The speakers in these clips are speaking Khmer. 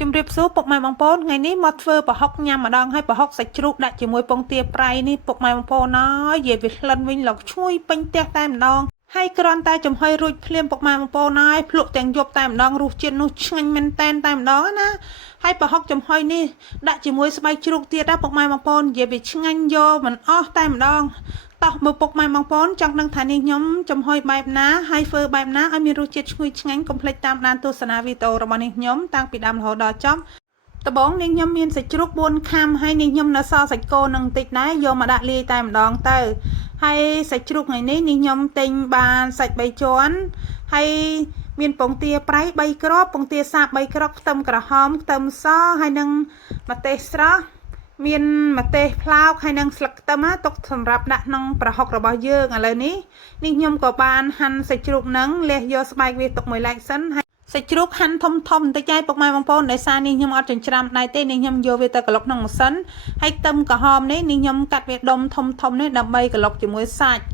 ជំរាបសួរពុកម៉ែបងប្អូនថ្ងៃនេះមកធ្វើប្រហុកញ៉ាំម្ដងហើយប្រហុកសាច់ជ្រូកដាក់ជាមួយពងទាប្រៃនេះពុកម៉ែបងប្អូនអើយនិយាយវាក្លិនវិញឡុកឈ្ងុយពេញផ្ទះតែម្ដងហើយគ្រាន់តែចំហុយរួចភ្លាមពុកម៉ែបងប្អូនហើយភ្លក់ទាំងយប់តែម្ដងរសជាតិនោះឆ្ងាញ់មែនតែនតែម្ដងណាហើយប្រហុកចំហុយនេះដាក់ជាមួយស្បែកជ្រូកទៀតណាពុកម៉ែបងប្អូននិយាយវាឆ្ងាញ់យកមិនអស់តែម្ដងតោះមើលពុកម៉ែបងប្អូនចង់ដឹងថានេះខ្ញុំចំហុយបែបណាហើយធ្វើបែបណាឲ្យមានរសជាតិឈ្ងុយឆ្ងាញ់កុំភ្លេចតាមដានទស្សនាវីដេអូរបស់នេះខ្ញុំតាំងពីដើមរហូតដល់ចប់ដំបូងនេះខ្ញុំមានសាច់ជ្រូក4ខាំហើយនេះខ្ញុំនៅសល់សាច់គោនឹងបន្តិចដែរយកមកដាក់លាយតែម្ដងទៅហើយសាច់ជ្រូកថ្ងៃនេះខ្ញុំទិញបានសាច់3ជាន់ហើយមានពងទាប្រៃ3គ្រាប់ពងទាសាប3គ្រាប់ខ្ទឹមក្រហមខ្ទឹមសហើយនឹងម្ទេសស្រស់មានម្ទេសផ្លោកហើយនឹងស្លឹកខ្ទឹមទុកសម្រាប់ដាក់ក្នុងប្រហុករបស់យើងឥឡូវនេះខ្ញុំក៏បានហាន់សាច់ជ្រូកនឹងលះយកស្បែកវាទុកមួយឡែកសិនសាច់ជ្រូកហាន់ធំបន្តិចហើយពុកម៉ែបងប្អូនដោយសារនេះខ្ញុំអត់ចិញ្ច្រាំដៃទេនេះខ្ញុំយកវាទៅក្លុកក្នុងម៉ាស៊ីនហើយខ្ទឹមក្រហមនេះខ្ញុំកាត់វាដុំធំនេះដើម្បីក្លុកជាមួយសាច់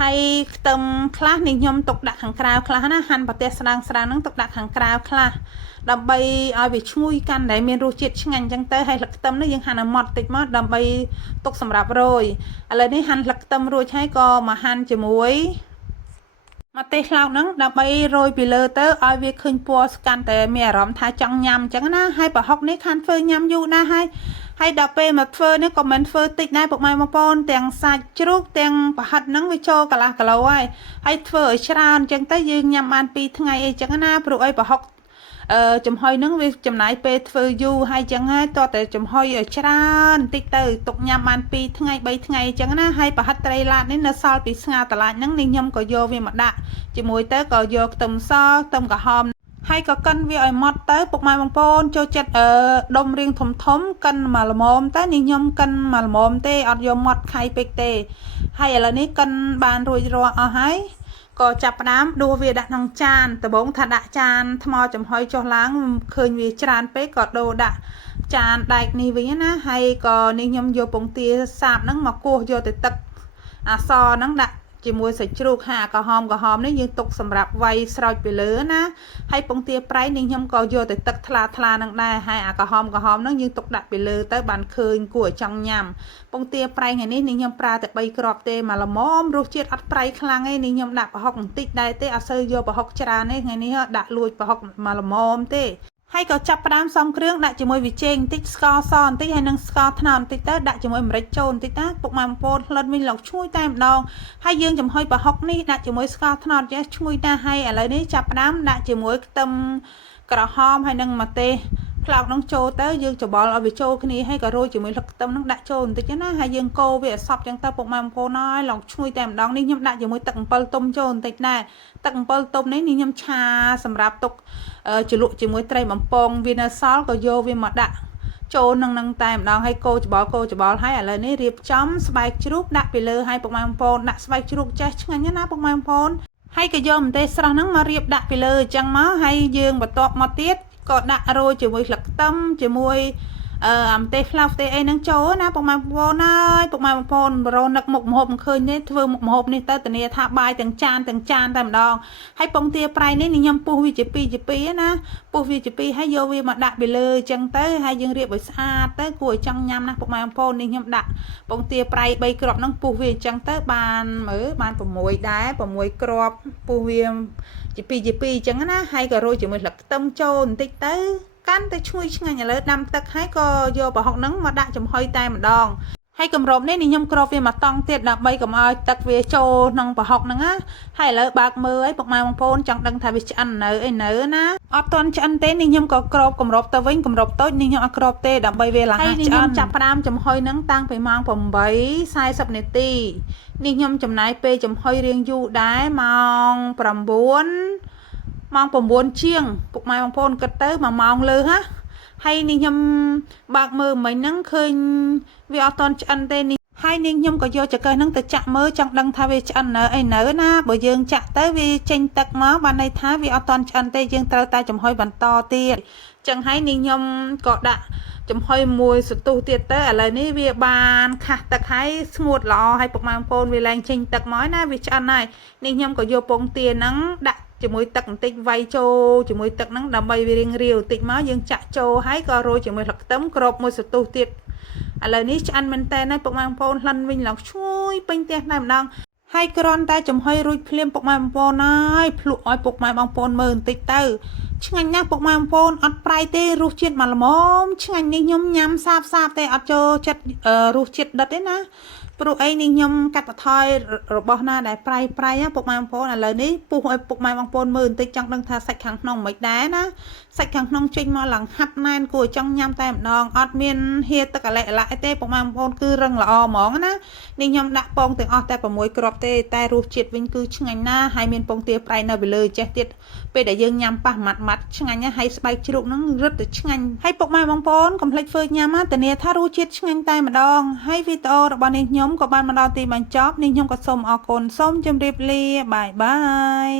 ហើយខ្ទឹមខ្លះនេះខ្ញុំទុកដាក់ខាងក្រៅខ្លះណាហាន់ប្រទេសស្ដើងហ្នឹងទុកដាក់ខាងក្រៅខ្លះដើម្បីឲ្យវាឈ្ងុយកាន់តែមានរសជាតិឆ្ងាញ់អញ្ចឹងទៅហើយស្លឹកខ្ទឹមនេះយើងហាន់ឲ្យម៉ត់តិចមកដើម្បីទុកសម្រាប់រោយឥឡូវនេះហាន់ស្លឹកខ្ទឹមរួចហើយក៏មកហាន់ជាមួយម្ទេសខ្លោកហ្នឹងដើម្បីរោយពីលើទៅឲ្យវាឃើញពណ៌ស្កាន់តែមានអារម្មណ៍ថាចង់ញ៉ាំអញ្ចឹងណាហើយប្រហុកនេះខានធ្វើញ៉ាំយូរណាស់ហើយដល់ពេលមកធ្វើនេះក៏មិនធ្វើតិចដែរពុកម៉ែបងប្អូនទាំងសាច់ជ្រូកទាំងប្រហិតហ្នឹងវាចូលកន្លះគីឡូហើយធ្វើឲ្យច្រើនអញ្ចឹងទៅយើងញ៉ាំបាន2ថ្ងៃអីចឹងណាព្រោះអីប្រហុកចំហុយហ្នឹងវាចំណាយពេលធ្វើយូរហើយចឹងហើយតោះតែចំហុយឲ្យច្រើនបន្តិចទៅទុកញ៉ាំបាន2ថ្ងៃ3ថ្ងៃចឹងណាហើយប្រហិតត្រីឡាតនេះនៅសល់ពីស្ងោរតឡាចហ្នឹងខ្ញុំក៏យកវាមកដាក់ជាមួយទៅក៏យកខ្ទឹមសខ្ទឹមក្រហមហើយក៏កិនវាឲ្យម៉ត់ទៅពុកម៉ែបងប្អូនចូលចិត្តដុំរៀងធំកិនមកល្មមទៅនេះខ្ញុំកិនមកល្មមទេអត់យកម៉ត់ខៃពេកទេហើយឥឡូវនេះកិនបានរួចរាល់អស់ហើយក៏ចាប់ផ្ដើមដួសវាដាក់ក្នុងចានដំបូងថាដាក់ចានថ្មចំហុយចុះឡើងឃើញវាច្រើនពេកក៏ដូរដាក់ចានដែកនេះវិញណាហើយក៏នេះខ្ញុំយកពងទាសាបហ្នឹងមកគោះយកទៅទឹកអសហ្នឹងដាក់ជាមួយសាច់ជ្រូកហាក្រហមនេះយើងទុកសម្រាប់វាយស្រោចពីលើណាហើយពងទាប្រៃនេះខ្ញុំក៏យកទៅទឹកថ្លាហ្នឹងដែរហើយអាក្រហមហ្នឹងយើងទុកដាក់ពីលើទៅបានឃើញគួរឲ្យចង់ញ៉ាំពងទាប្រៃថ្ងៃនេះខ្ញុំប្រើតែ3គ្រាប់ទេមកល្មមរសជាតិអត់ប្រៃខ្លាំងទេនេះខ្ញុំដាក់ប្រហុកបន្តិចដែរទេអត់សូវយកប្រហុកច្រើនទេថ្ងៃនេះដាក់លួចប្រហុកមកល្មមទេហើយក៏ចាប់ផ្ដើមសំគ្រឿងដាក់ជាមួយវីចេងបន្តិចស្ករសបន្តិចហើយនឹងស្ករត្នោតបន្តិចទៅដាក់ជាមួយម្រេចចូលបន្តិចទៅពុកម៉ែបងប្អូនក្លិនវិញឡុកឈ្ងុយតែម្ដងហើយយើងចំហុយប្រហុកនេះដាក់ជាមួយស្ករត្នោតចេះឈ្ងុយណាស់ហើយឥឡូវនេះចាប់ផ្ដើមដាក់ជាមួយខ្ទឹមក្រហមហើយនឹងម្ទេសផ្លោកនឹងចូលទៅយើងច្បល់ឲ្យវាចូលគ្នាហើយក៏រោយជាមួយស្លឹកខ្ទឹមនឹងដាក់ចូលបន្តិចណាហើយយើងកូរវាឲ្យសព្វចឹងទៅពុកម៉ែបងប្អូនអើយឡុកឈ្ងុយតែម្ដងនេះខ្ញុំដាក់ជាមួយទឹកអំពិលទុំចូលបន្តិចដែរទឹកអំពិលទុំនេះខ្ញុំឆាសម្រាប់ទុកជ្រលក់ជាមួយត្រីបំពងវានៅសល់ក៏យកវាមកដាក់ចូលនឹងតែម្ដងហើយកូរច្បល់ហើយឥឡូវនេះរៀបចំស្បែកជ្រូកដាក់ពីលើហើយពុកម៉ែបងប្អូនដាក់ស្បែកជ្រូកចេះឆ្ងាញ់ណាពុកម៉ែបងប្អូនហើយក៏យកម្ទេសស្រស់ហ្នឹងមករៀបដាក់ពីលើអញ្ចឹងមកហើយយើងបន្ទាប់មកទៀតក៏ដាក់រោយជាមួយស្លឹកខ្ទឹមជាមួយម្ទេសផ្លោកទេអីហ្នឹងចូលណាពុកម៉ែបងប្អូនហើយពុកម៉ែបងប្អូនរនឹកមុខម្ហូបមិនឃើញទេធ្វើមុខម្ហូបនេះទៅធានាថាបាយទាំងចានតែម្ដងហើយពងទាប្រៃនេះខ្ញុំពុះវាជា2ណាពុះវាជា2ហើយយកវាមកដាក់ពីលើអញ្ចឹងទៅហើយយើងរៀបឲ្យស្អាតទៅគួរឲ្យចង់ញ៉ាំណាពុកម៉ែបងប្អូននេះខ្ញុំដាក់ពងទាប្រៃ3គ្រាប់ហ្នឹងពុះវាអញ្ចឹងទៅបានបាន6ដែរ6គ្រាប់ពុះវាជា2អញ្ចឹងណាហើយក៏រោយជាមួយស្លឹកខ្ទឹមចូលបន្តិចទៅកាន់តែឈ្ងុយឆ្ងាញ់ឥឡូវដាំទឹកហើយក៏យកប្រហុកហ្នឹងមកដាក់ចំហុយតែម្ដងហើយគម្របនេះខ្ញុំគ្របវាមកតង់ទៀតដើម្បីកុំឲ្យទឹកវាចូលក្នុងប្រហុកហ្នឹងណាហើយឥឡូវបើកមើលឲ្យពុកម៉ែបងប្អូនចង់ដឹងថាវាឆ្អិននៅណាអត់ទាន់ឆ្អិនទេនេះខ្ញុំក៏គ្របគម្របទៅវិញគម្របតូចនេះខ្ញុំអត់គ្របទេដើម្បីវាឡើងឆ្អិនខ្ញុំចាប់ផ្ដើមចំហុយហ្នឹងតាំងពីម៉ោង8:40នាទីនេះខ្ញុំចំណាយពេលចំហុយរៀងយូរដែរម៉ោង9ជាងពុកម៉ែបងប្អូនគិតទៅ1ម៉ោងលើហ่ะហើយនេះខ្ញុំបើកមើលមិញហ្នឹងឃើញវាអត់តន់ឆ្អិនទេនេះហើយនាងខ្ញុំក៏យកចង្កឹះហ្នឹងទៅចាក់មើលចង់ដឹងថាវាឆ្អិននៅណាបើយើងចាក់ទៅវាចេញទឹកមកបានន័យថាវាអត់តន់ឆ្អិនទេយើងត្រូវតែចំហុយបន្តទៀតចឹងហើយនាងខ្ញុំក៏ដាក់ ចំហុយមួយសន្ទុះទៀតទៅឥឡូវនេះវាបានខាស់ទឹកហើយស្ងួតល្អហើយពុកម៉ែបងប្អូនវាឡើងចេញទឹកមកណាវាឆ្អិនហើយនេះខ្ញុំក៏យកពងទាហ្នឹងដាក់ជាមួយទឹកបន្តិចវាយចូលជាមួយទឹកហ្នឹងដើម្បីវារៀងរាវបន្តិចមកយើងចាក់ចូលហើយក៏រោយជាមួយស្លឹកខ្ទឹមក្របមួយសន្ទុះទៀតឥឡូវនេះឆ្អិនមែនតើណាពុកម៉ែបងប្អូនហិនវិញឡើងឈ្ងុយពេញផ្ទះតែម្ដងហើយគ្រាន់តែចំហុយរួចភ្លាមពុកម៉ែបងប្អូនហើយភ្លក់ឲ្យពុកម៉ែបងប្អូនមើលបន្តិចទៅឆ្ងាញ់ណាស់ពុកម៉ែបងប្អូនអត់ប្រៃទេរសជាតិមកល្មមឆ្ងាញ់នេះខ្ញុំញ៉ាំសាបទេអត់ចូលចិត្តរសជាតិដិតទេណាព្រោះអីនេះខ្ញុំកាត់បន្ថយរបស់ណាដែលប្រៃពុកម៉ែបងប្អូនឥឡូវនេះពុះឲ្យពុកម៉ែបងប្អូនមើលបន្តិចចង់ដឹងថាសាច់ខាងក្នុងមិនដែរណាសាច់ខាងក្នុងចេញមកឡើងហាត់ណែនគួរចង់ញ៉ាំតែម្ដងអត់មានហៀទឹកអាឡែអីទេពុកម៉ែបងប្អូនគឺរឹងល្អហ្មងណានេះខ្ញុំដាក់ពងទាំងអស់តែ6គ្រាប់ទេតែរសជាតិវិញគឺឆ្ងាញ់ណាស់ហើយមានពងទាប្រៃនៅពីលើចេះទៀតពេលដែលយើងញ៉ាំប៉ះម៉ាត់ឆ្ងាញ់ណាស់ហើយស្បែកជ្រូកហ្នឹងរឹតតែឆ្ងាញ់ហើយពុកម៉ែបងប្អូនកុំភ្លេចធ្វើញ៉ាំណាធានាថារសជាតិឆ្ងាញ់តែម្ដងហើយវីដេអូរបស់នេះខ្ញុំក៏បានមកដល់ទីបញ្ចប់នេះខ្ញុំក៏សូមអរគុណសូមជម្រាបលាបាយបាយ